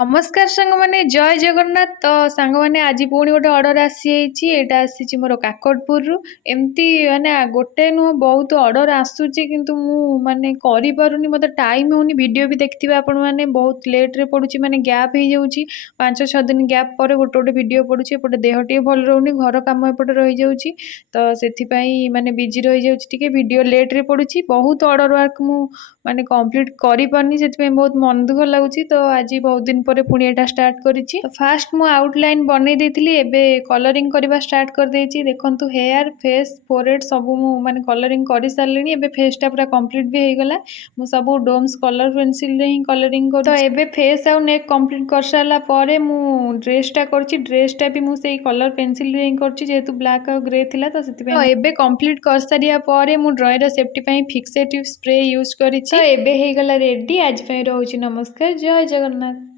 नमस्कार सांग माने जय जगन्नाथ तो सांग माने आज पुणी गोटे ऑर्डर आसी एटा आसी मोर काकटपुर रु एमती माने गोटे नुह बहुत ऑर्डर आसूची किंतु मु माने करि पारुनी मते टाइम होनी वीडियो भी देखथिबे आपण माने बहुत लेट रे पडुची माने गैप हे जाउची 5-6 दिन गैप पर गोटे गोटे वीडियो पडुची एपटे देह टी भल रहउनी घर काम एपटे रहि जाउची तो सेथि पई माने बिजी रहि जाउची टिके वीडियो लेट रे पडुची बहुत ऑर्डर वर्क मु माने कंप्लीट करि पारनी सेथि पई बहुत मन दुख लागुची तो आज बहुत दिन पर पुणी एटा स्टार्ट करिछि तो फास्ट मु आउटलाइन बनै देथिली एबे कलरिंग करबा स्टार्ट कर देछि देखंतु हेयर फेस फोरहेड सब मु माने कलरिंग करि सारलिनी एबे फेस टा पूरा कंप्लीट भी हे गला मु सब डोम्स कलर पेंसिल रे ही कलरिंग कर तो एबे फेस आ नेक कंप्लीट कर सारला परे मु ड्रेस टा करछि ड्रेस टा भी मु सेही कलर पेंसिल रे ही करछि जेतु ब्लैक आ ग्रे थिला तो सेति पे एबे कंप्लीट कर सारिया परे मु ड्रॉयर सेफ्टी पई फिक्सेटिव स्प्रे यूज करिछि तो एबे हे गला रेडी आज पई रहउछि नमस्कार जय जगन्नाथ।